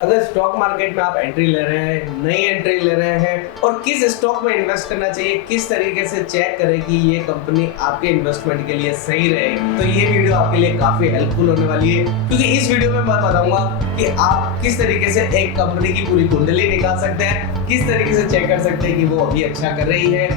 अगर stock market में आप एंट्री ले रहे हैं, नई एंट्री ले रहे हैं और किस स्टॉक में इन्वेस्ट करना चाहिए, किस तरीके से चेक करें कि ये कंपनी आपके इन्वेस्टमेंट के लिए सही रहेगी, तो ये वीडियो आपके लिए काफी हेल्पफुल होने वाली है। क्योंकि इस वीडियो में मैं बताऊंगा कि आप किस तरीके से एक कंपनी की पूरी कुंडली निकाल सकते हैं, किस तरीके से चेक कर सकते हैं कि वो अभी अच्छा कर रही है,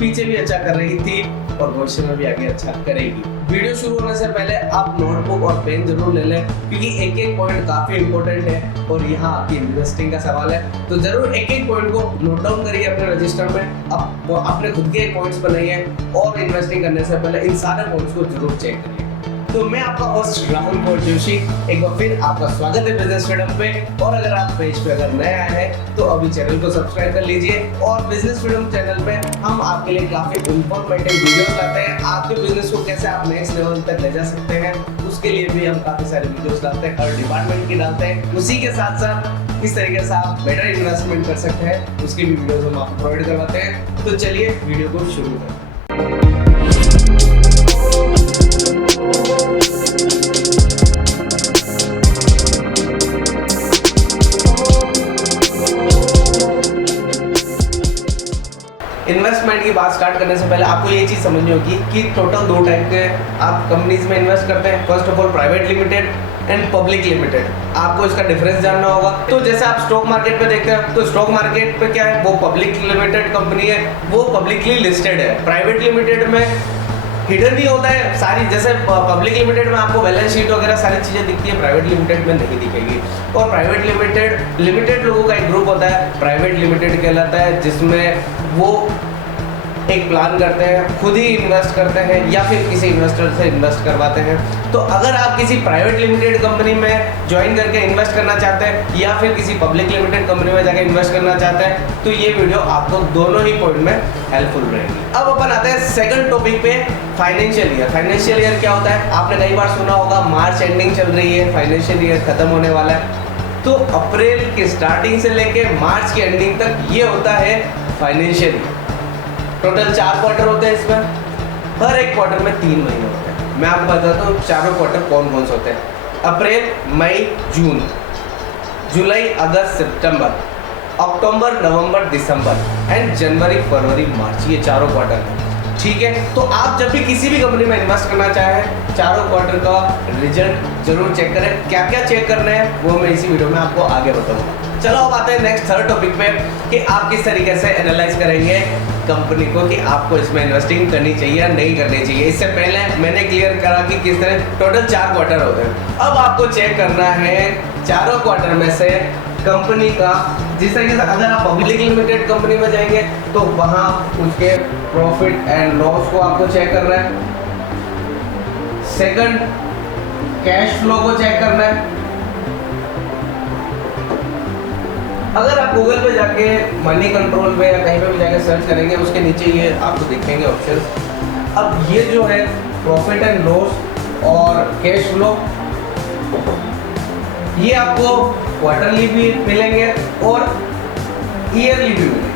पीछे भी अच्छा कर रही थी और भविष्य में भी आगे अच्छा करेगी। वीडियो शुरू होने से पहले आप नोटबुक और पेन जरूर ले लें, क्योंकि एक एक पॉइंट काफी इंपॉर्टेंट है और यहाँ आपकी इन्वेस्टिंग का सवाल है। तो जरूर एक एक पॉइंट को नोट डाउन करिए अपने रजिस्टर में, अपने खुद के पॉइंट्स बनाइए और इन्वेस्टिंग करने से पहले इन सारे पॉइंट्स को जरूर चेक करिए। तो मैं आपका होस्ट राहुल कौर जोशी एक बार फिर आपका स्वागत है बिजनेस फ्रीडम पे। और अगर आप पेज पे अगर नए आए हैं तो अभी चैनल को सब्सक्राइब कर लीजिए। और बिजनेस फ्रीडम चैनल पे हम आपके लिए काफी इंफॉर्मेटिव वीडियोस लाते हैं। आपके बिजनेस को कैसे आप नेक्स्ट लेवल तक ले जा सकते हैं, उसके लिए भी हम काफी सारे वीडियोस लाते हैं, हर डिपार्टमेंट की डालते हैं। उसी के साथ साथ किस तरीके से आप बेटर इन्वेस्टमेंट कर सकते हैं उसकी भी वीडियोस हम आपको प्रोवाइड करवाते हैं। तो चलिए वीडियो को शुरू करें। इन्वेस्टमेंट की बात स्टार्ट करने से पहले आपको ये चीज़ समझनी होगी कि टोटल दो टाइप के आप कंपनीज में इन्वेस्ट करते हैं। First of all private limited and public limited. आपको इसका डिफरेंस जानना होगा। तो जैसे आप स्टॉक मार्केट पे देखते हैं तो स्टॉक मार्केट पे क्या है, वो पब्लिक लिमिटेड कंपनी है, वो पब्लिकली लिस्टेड है। प्राइवेट लिमिटेड में हिडन भी होता है सारी, जैसे पब्लिक लिमिटेड में आपको बैलेंस शीट वगैरह सारी चीज़ें दिखती है, प्राइवेट लिमिटेड में नहीं दिखेगी। और प्राइवेट लिमिटेड लोगों का एक ग्रुप होता है, प्राइवेट लिमिटेड कहलाता है, जिसमें वो एक प्लान करते हैं, खुद ही इन्वेस्ट करते हैं या फिर किसी इन्वेस्टर से इन्वेस्ट करवाते हैं। तो अगर आप किसी प्राइवेट लिमिटेड कंपनी में ज्वाइन करके इन्वेस्ट करना चाहते हैं या फिर किसी पब्लिक लिमिटेड कंपनी में जाकर इन्वेस्ट करना चाहते हैं तो ये वीडियो आपको दोनों ही पॉइंट में हेल्पफुल रहेगी। अब अपन आते हैं सेकंड टॉपिक पे, फाइनेंशियल ईयर। फाइनेंशियल ईयर क्या होता है, आपने कई बार सुना होगा, मार्च एंडिंग चल रही है, फाइनेंशियल ईयर खत्म होने वाला है। तो अप्रैल की स्टार्टिंग से लेके मार्च की एंडिंग तक ये होता है फाइनेंशियल ईयर। टोटल 4 क्वार्टर होते हैं इसमें, हर एक क्वार्टर में 3 महीने होते हैं। मैं आपको बताता हूँ चारों क्वार्टर कौन कौन से होते हैं। अप्रैल, मई, जून, जुलाई, अगस्त, सितंबर, अक्टूबर, नवंबर, दिसंबर एंड जनवरी, फरवरी, मार्च, ये चारों क्वार्टर हैं। ठीक है, तो आप जब भी किसी भी कंपनी में इन्वेस्ट करना चाहें, चारों क्वार्टर का रिजल्ट जरूर चेक करें। क्या क्या चेक करना है वो मैं इसी वीडियो में आपको आगे बताऊंगा। चलो अब आते हैं नेक्स्ट थर्ड टॉपिक पे कि आप किस तरीके से एनालाइज करेंगे कंपनी को कि आपको इसमें इन्वेस्टिंग करनी चाहिए या नहीं करनी चाहिए। इससे पहले मैंने क्लियर करा कि किस तरह टोटल 4 क्वार्टर होते हैं। अब आपको चेक करना है चारों क्वार्टर में से कंपनी का, जिस तरीके से अगर आप पब्लिक लिमिटेड कंपनी में जाएंगे तो वहाँ उसके प्रॉफिट एंड लॉस को आपको चेक करना है। सेकंड, कैश फ्लो को चेक करना है। अगर आप गूगल पे जाके मनी कंट्रोल पे या कहीं पे भी जाके सर्च करेंगे, उसके नीचे ये आपको दिखेंगे ऑप्शंस। अब ये जो है प्रॉफिट एंड लॉस और कैश फ्लो, ये आपको क्वार्टरली भी मिलेंगे और ईयरली भी मिलेंगे।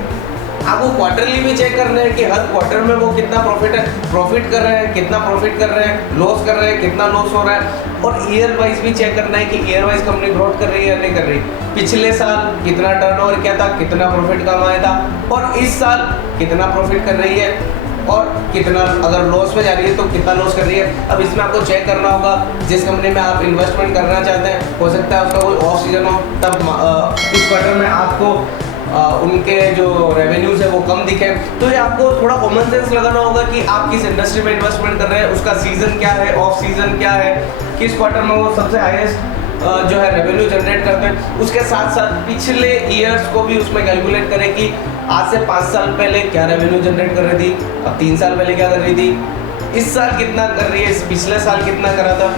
आपको क्वार्टरली भी चेक करना है कि हर क्वार्टर में वो कितना प्रॉफिट कर रहे हैं, कितना प्रॉफिट कर रहे हैं, लॉस कर रहे हैं, कितना लॉस हो रहा है। और ईयर वाइज भी चेक करना है कि ईयर वाइज कंपनी ग्रोथ कर रही है या नहीं कर रही। पिछले साल कितना टर्नओवर किया था, कितना प्रॉफिट कमाया था और इस साल कितना प्रॉफिट कर रही है और कितना, अगर लॉस में जा रही है तो कितना लॉस कर रही है। अब इसमें आपको चेक करना होगा, जिस कंपनी में आप इन्वेस्टमेंट करना चाहते हैं हो सकता है उसका कोई ऑफ सीजन हो, तब इस क्वार्टर में आपको उनके जो रेवेन्यूज है वो कम दिखे। तो ये आपको थोड़ा कॉमन सेंस लगाना होगा कि आप किस इंडस्ट्री में इन्वेस्टमेंट कर रहे हैं, उसका सीजन क्या है, ऑफ सीजन क्या है, किस क्वार्टर में वो सबसे हाईएस्ट जो है रेवेन्यू जनरेट करते हैं। उसके साथ साथ पिछले ईयर्स को भी उसमें कैलकुलेट करें कि आज से 5 साल पहले क्या रेवेन्यू जनरेट कर रही थी, अब 3 साल पहले क्या कर रही थी, इस साल कितना कर रही है, पिछले साल कितना करा था।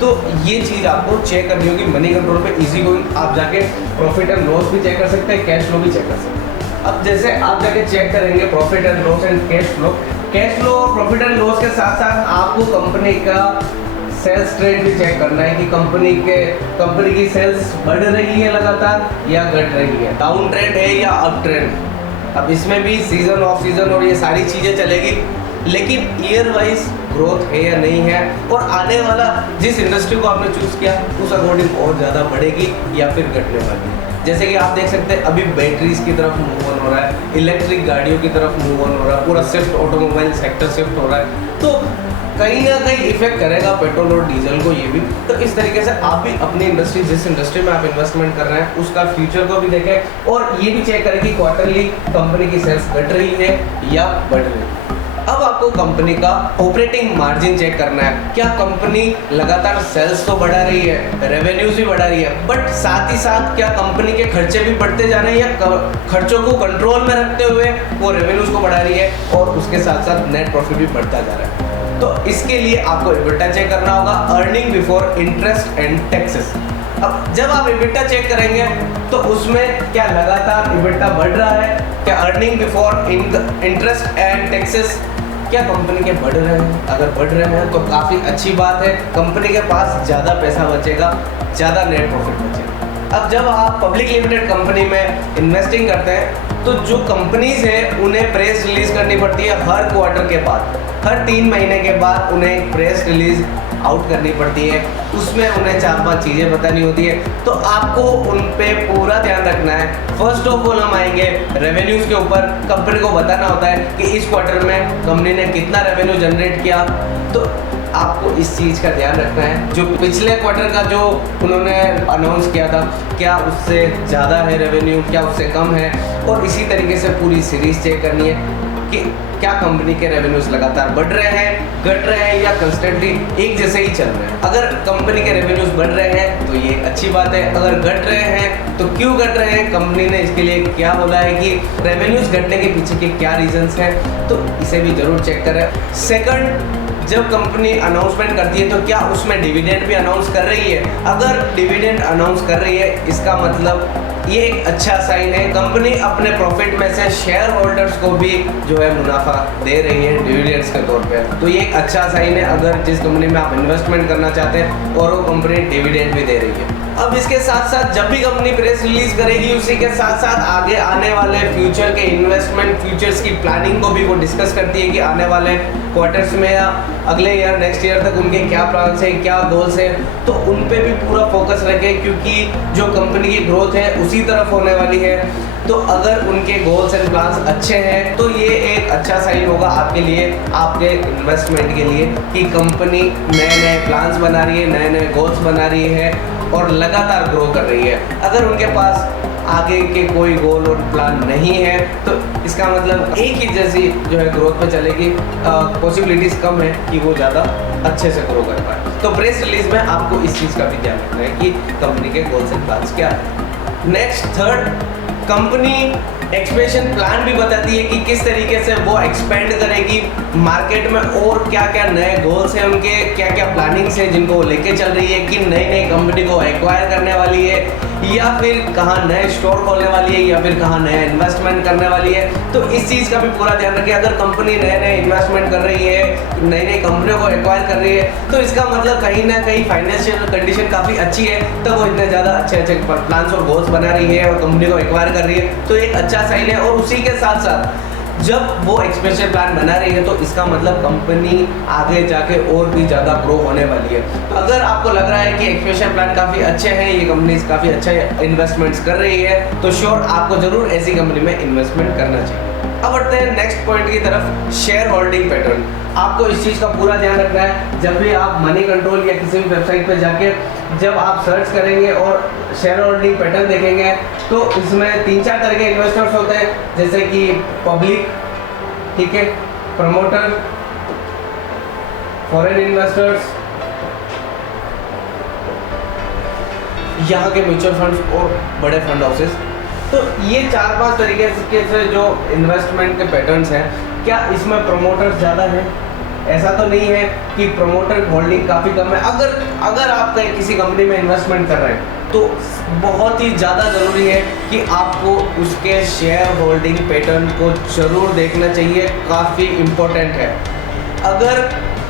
तो ये चीज़ आपको चेक करनी होगी। मनी कंट्रोल पे इजी गोइंग आप जाके प्रॉफिट एंड लॉस भी चेक कर सकते हैं, कैश फ्लो भी चेक कर सकते हैं। अब जैसे आप जाके चेक करेंगे profit and loss and cash flow और प्रॉफिट एंड लॉस के साथ साथ आपको कंपनी का सेल्स ट्रेंड भी चेक करना है कि कंपनी की सेल्स बढ़ रही है लगातार या घट रही है, डाउन ट्रेंड है या अप ट्रेंड। अब इसमें भी सीजन ऑफ सीजन और ये सारी चीज़ें चलेगी। लेकिन ईयर वाइज ग्रोथ है या नहीं है, और आने वाला जिस इंडस्ट्री को आपने चूज किया उस अकॉर्डिंग और ज़्यादा बढ़ेगी या फिर घटने वाली है। जैसे कि आप देख सकते हैं अभी बैटरीज की तरफ मूव ऑन हो रहा है, इलेक्ट्रिक गाड़ियों की तरफ मूव ऑन हो रहा है, पूरा शिफ्ट ऑटोमोबाइल सेक्टर शिफ्ट हो रहा है, तो कहीं ना कहीं इफेक्ट करेगा पेट्रोल और डीजल को ये भी। तो इस तरीके से आप भी अपनी इंडस्ट्री, जिस इंडस्ट्री में आप इन्वेस्टमेंट कर रहे हैं उसका फ्यूचर को भी देखें और ये भी चेक करें कि क्वार्टरली कंपनी की सेल्स घट रही है या बढ़ रही है। अब आपको कंपनी का ऑपरेटिंग मार्जिन चेक करना है। क्या कंपनी लगातार सेल्स तो बढ़ा रही है, रेवेन्यूज भी बढ़ा रही है, बट साथ ही साथ क्या कंपनी के खर्चे भी बढ़ते जा रहे हैं या खर्चों को कंट्रोल में रखते हुए वो रेवेन्यूज को बढ़ा रही है और उसके साथ साथ नेट प्रॉफिट भी बढ़ता जा रहा है। तो इसके लिए आपको EBITDA चेक करना होगा, earning before interest and taxes. अब जब आप EBITDA चेक करेंगे तो उसमें क्या लगातार EBITDA बढ़ रहा है, क्या earning before interest and taxes क्या कंपनी के बढ़ रहे हैं। अगर बढ़ रहे हैं तो काफ़ी अच्छी बात है, कंपनी के पास ज़्यादा पैसा बचेगा, ज़्यादा नेट प्रॉफिट बचेगा। अब जब आप पब्लिक लिमिटेड कंपनी में इन्वेस्टिंग करते हैं तो जो कंपनीज हैं उन्हें प्रेस रिलीज करनी पड़ती है हर क्वार्टर के बाद, हर 3 महीने के बाद उन्हें एक प्रेस रिलीज आउट करनी पड़ती है, उसमें उन्हें 4-5 चीज़ें बतानी होती है। तो आपको उन पे पूरा ध्यान रखना है। फर्स्ट ऑफ ऑल हम आएंगे रेवेन्यूज़ के ऊपर। कंपनी को बताना होता है कि इस क्वार्टर में कंपनी ने कितना रेवेन्यू जनरेट किया, तो आपको इस चीज़ का ध्यान रखना है। जो पिछले क्वार्टर का जो उन्होंने अनाउंस किया था, क्या उससे ज़्यादा है रेवेन्यू, क्या उससे कम है, और इसी तरीके से पूरी सीरीज चेक करनी है कि क्या कंपनी के रेवेन्यूज लगातार बढ़ रहे हैं, घट रहे हैं या कंस्टेंटली एक जैसे ही चल रहे हैं। अगर कंपनी के रेवेन्यूज बढ़ रहे हैं तो ये अच्छी बात है, अगर घट रहे हैं तो क्यों घट रहे हैं, कंपनी ने इसके लिए क्या बोला है कि रेवेन्यूज घटने के पीछे के क्या रीजंस हैं, तो इसे भी जरूर चेक करें। सेकंड, जब कंपनी अनाउंसमेंट करती है तो क्या उसमें डिविडेंड भी अनाउंस कर रही है। अगर डिविडेंड अनाउंस कर रही है इसका मतलब ये एक अच्छा साइन है, कंपनी अपने प्रॉफिट में से शेयर होल्डर्स को भी जो है मुनाफा दे रही है डिविडेंड्स के तौर पे, तो ये एक अच्छा साइन है अगर जिस कंपनी में आप इन्वेस्टमेंट करना चाहते हैं और वो कंपनी डिविडेंड भी दे रही है। अब इसके साथ साथ जब भी कंपनी प्रेस रिलीज करेगी उसी के साथ साथ आगे आने वाले फ्यूचर के इन्वेस्टमेंट, फ्यूचर्स की प्लानिंग को भी वो डिस्कस करती है कि आने वाले क्वार्टर्स में या अगले ईयर, नेक्स्ट ईयर तक उनके क्या प्लान्स है, क्या गोल्स है, तो उन पे भी पूरा फोकस रखें क्योंकि जो कंपनी की ग्रोथ है उसी तरफ होने वाली है। तो अगर उनके गोल्स एंड प्लान्स अच्छे हैं तो ये एक अच्छा साइन होगा आपके लिए, आपके इन्वेस्टमेंट के लिए, कि कंपनी नए नए प्लान्स बना रही है, नए नए गोल्स बना रही है और लगातार ग्रो कर रही है। अगर उनके पास आगे के कोई गोल और प्लान नहीं है तो इसका मतलब एक ही जैसी जो है ग्रोथ में चलेगी, पॉसिबिलिटीज कम है कि वो ज़्यादा अच्छे से ग्रो कर पाए। तो प्रेस रिलीज में आपको इस चीज़ का भी ध्यान रखना है कि कंपनी के गोल्स एंड प्लान्स क्या है। Next, third, company expansion plan भी बताती है कि किस तरीके से वो एक्सपेंड करेगी मार्केट में और क्या क्या नए गोल्स हैं उनके, क्या क्या प्लानिंग्स हैं जिनको वो लेके चल रही है, कि नई नई कंपनी को एक्वायर करने वाली है या फिर कहाँ नए स्टोर खोलने वाली है या फिर कहाँ नया इन्वेस्टमेंट करने वाली है। तो इस चीज़ का भी पूरा ध्यान रखें। अगर कंपनी नए नए इन्वेस्टमेंट कर रही है, नई नई कंपनियों को एक्वायर कर रही है, तो इसका मतलब कहीं ना कहीं फाइनेंशियल कंडीशन काफ़ी अच्छी है, तब वो इतने ज़्यादा अच्छे अच्छे प्लान्स और गोल्स बना रही है और कंपनी को एक्वायर कर रही है, तो एक अच्छा साइन है। और उसी के साथ साथ जब वो एक्सपेंशन प्लान बना रही है तो इसका मतलब कंपनी आगे जाके और भी ज़्यादा ग्रो होने वाली है। तो अगर आपको लग रहा है कि एक्सपेंशन प्लान काफ़ी अच्छे हैं, ये कंपनी काफ़ी अच्छा इन्वेस्टमेंट्स कर रही है, तो श्योर आपको ज़रूर ऐसी कंपनी में इन्वेस्टमेंट करना चाहिए। अब बढ़ते हैं नेक्स्ट पॉइंट की तरफ, शेयर होल्डिंग पैटर्न। आपको इस चीज़ का पूरा ध्यान रखना है। जब भी आप मनी कंट्रोल या किसी भी वेबसाइट पर जाके जब आप सर्च करेंगे और शेयर होल्डिंग पैटर्न देखेंगे तो इसमें 3-4 तरह के इन्वेस्टर्स होते हैं, जैसे कि पब्लिक, ठीक है, प्रमोटर, फॉरेन इन्वेस्टर्स, यहाँ के म्यूचुअल फंड्स और बड़े फंड हाउसेस। तो ये 4-5 तरीके से जो इन्वेस्टमेंट के पैटर्न्स हैं, क्या इसमें प्रमोटर्स ज़्यादा हैं? ऐसा तो नहीं है कि प्रमोटर होल्डिंग काफ़ी कम है। अगर आप किसी कंपनी में इन्वेस्टमेंट कर रहे हैं तो बहुत ही ज़्यादा ज़रूरी है कि आपको उसके शेयर होल्डिंग पैटर्न को ज़रूर देखना चाहिए, काफ़ी इम्पोर्टेंट है। अगर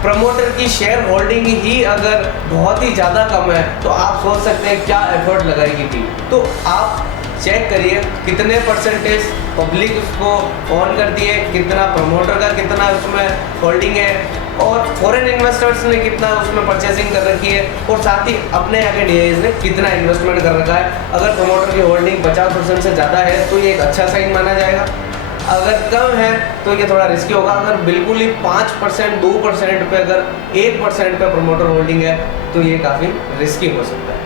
प्रमोटर की शेयर होल्डिंग ही अगर बहुत ही ज़्यादा कम है तो आप सोच सकते हैं क्या एफर्ट लगाएगी टीम। तो आप चेक करिए कितने परसेंटेज पब्लिक उसको ऑन करती है, कितना प्रमोटर का कितना उसमें होल्डिंग है, और फॉरेन इन्वेस्टर्स ने कितना उसमें परचेसिंग कर रखी है, और साथ ही अपने आगे डीआईज ने कितना इन्वेस्टमेंट कर रखा है। अगर प्रमोटर की होल्डिंग 50% से ज़्यादा है तो ये एक अच्छा साइन माना जाएगा, अगर कम है तो ये थोड़ा रिस्की होगा। अगर बिल्कुल ही 5%, 2% पे, अगर 1% पे प्रमोटर होल्डिंग है तो ये काफ़ी रिस्की हो सकता है।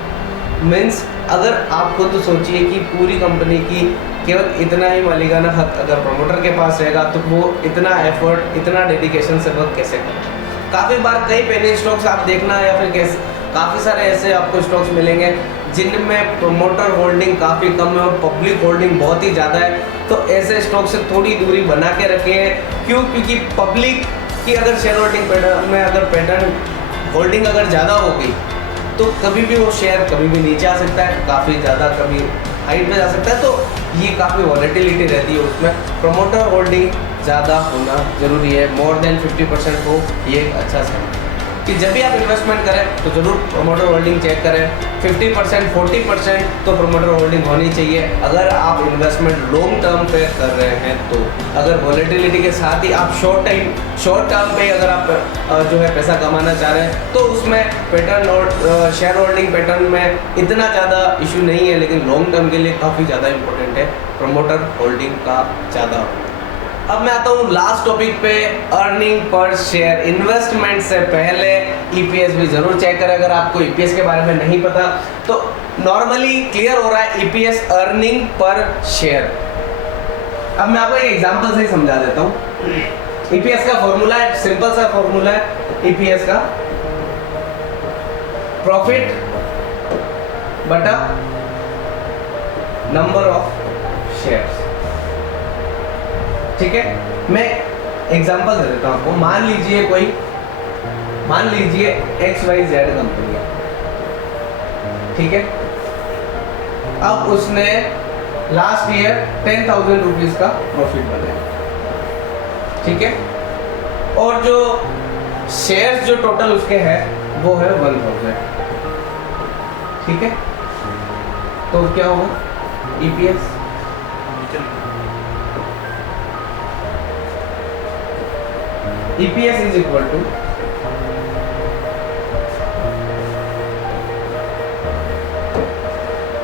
मीन्स अगर आप खुद सोचिए कि पूरी कंपनी की केवल इतना ही मालिकाना हक अगर प्रमोटर के पास रहेगा तो वो इतना एफर्ट, इतना डेडिकेशन से वर्क कैसे करें। काफ़ी बार कई पेनी स्टॉक्स आप देखना, या फिर कैसे काफ़ी सारे ऐसे आपको स्टॉक्स मिलेंगे जिनमें प्रमोटर होल्डिंग काफ़ी कम है और पब्लिक होल्डिंग बहुत ही ज़्यादा है। तो ऐसे स्टॉक से थोड़ी दूरी बना के रखें। क्यों? क्योंकि पब्लिक की अगर शेयर होल्डिंग पैटर्न में अगर पैटर्न होल्डिंग अगर ज़्यादा होगी तो कभी भी वो शेयर कभी भी नीचे आ सकता है, काफ़ी ज़्यादा कभी हाइट पे जा सकता है। तो ये काफ़ी वॉलेटिलिटी रहती है उसमें। प्रमोटर होल्डिंग ज़्यादा होना ज़रूरी है, मोर देन 50% हो, ये एक अच्छा साइन है कि जब भी आप इन्वेस्टमेंट करें तो ज़रूर प्रमोटर होल्डिंग चेक करें। 50%, 40% तो प्रमोटर होल्डिंग होनी चाहिए अगर आप इन्वेस्टमेंट लॉन्ग टर्म पे कर रहे हैं तो। अगर वॉलेटिलिटी के साथ ही आप शॉर्ट टर्म पे अगर आप जो है पैसा कमाना चाह रहे हैं तो उसमें पैटर्न और शेयर होल्डिंग पैटर्न में इतना ज़्यादा इशू नहीं है, लेकिन लॉन्ग टर्म के लिए काफ़ी ज़्यादा इंपॉर्टेंट है प्रमोटर होल्डिंग का ज़्यादा। अब मैं आता हूँ लास्ट टॉपिक पे, अर्निंग पर शेयर। इन्वेस्टमेंट से पहले ईपीएस भी जरूर चेक करें। अगर आपको ईपीएस के बारे में नहीं पता तो नॉर्मली क्लियर हो रहा है ईपीएस अर्निंग पर शेयर। अब मैं आपको एक एग्जांपल से ही समझा देता हूँ। ईपीएस का फॉर्मूला है, सिंपल सा फॉर्मूला है ईपीएस का, प्रॉफिट बटा नंबर ऑफ शेयर्स। ठीक है, मैं एग्जांपल दे देता हूं आपको। मान लीजिए XYZ कंपनी है, ठीक है। अब उसने लास्ट ईयर 10,000 रुपीज का प्रॉफिट बनाया, ठीक है, और जो शेयर्स जो टोटल उसके है वो है 1,000, ठीक है। तो क्या होगा EPS? EPS is equal to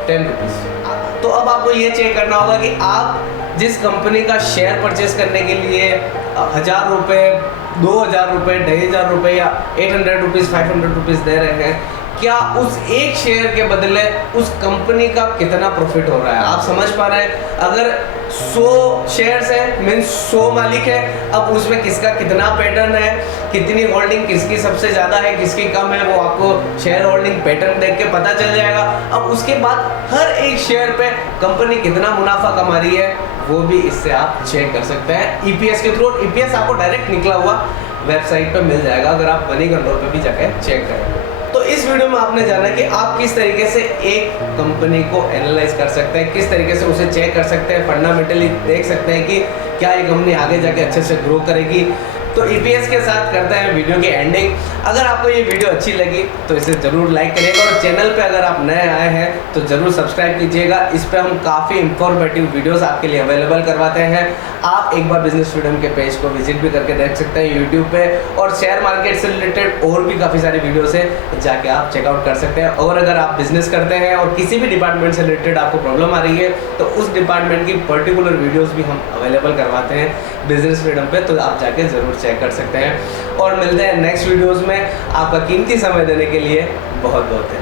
10 rupees. तो अब आपको ये चेक करना होगा कि आप जिस कंपनी का शेयर परचेस करने के लिए 1,000 रुपये, 2,000 रुपये, 2,500 रुपये या 800 रुपीज़, 500 रुपीज़ दे रहे हैं, क्या उस एक शेयर के बदले उस कंपनी का कितना प्रॉफिट हो रहा है? आप समझ पा रहे हैं? अगर 100 शेयर्स है मीन्स 100 मालिक है, अब उसमें किसका कितना पैटर्न है, कितनी होल्डिंग किसकी सबसे ज़्यादा है, किसकी कम है, वो आपको शेयर होल्डिंग पैटर्न देख के पता चल जाएगा। अब उसके बाद हर एक शेयर पे कंपनी कितना मुनाफा कमा रही है वो भी इससे आप चेक कर सकते हैं ईपीएस के थ्रू। ईपीएस आपको डायरेक्ट निकला हुआ वेबसाइट पे मिल जाएगा अगर आप मनी कंट्रोल पे भी जाकर चेक करें। तो इस वीडियो में आपने जाना कि आप किस तरीके से एक कंपनी को एनालाइज कर सकते हैं, किस तरीके से उसे चेक कर सकते हैं, फंडामेंटली देख सकते हैं कि क्या ये कंपनी आगे जाके अच्छे से ग्रो करेगी। तो ईपीएस के साथ करते हैं वीडियो की एंडिंग। अगर आपको ये वीडियो अच्छी लगी तो इसे ज़रूर लाइक करिएगा, और चैनल पे अगर आप नए आए हैं तो ज़रूर सब्सक्राइब कीजिएगा। इस पे हम काफ़ी इंफॉर्मेटिव वीडियोस आपके लिए अवेलेबल करवाते हैं। आप एक बार बिजनेस फ्रीडम के पेज को विजिट भी करके देख सकते हैं यूट्यूब पे, और शेयर मार्केट से रिलेटेड और भी काफ़ी सारी वीडियोस है जाके आप चेकआउट कर सकते हैं। और अगर आप बिजनेस करते हैं और किसी भी डिपार्टमेंट से रिलेटेड आपको प्रॉब्लम आ रही है तो उस डिपार्टमेंट की पर्टिकुलर वीडियोज़ भी हम अवेलेबल करवाते हैं बिजनेस फ्रीडम पे, तो आप जाके ज़रूर चेक कर सकते हैं। और मिलते हैं नेक्स्ट वीडियोज़ में। आपका कीमती समय देने के लिए बहुत बहुत है।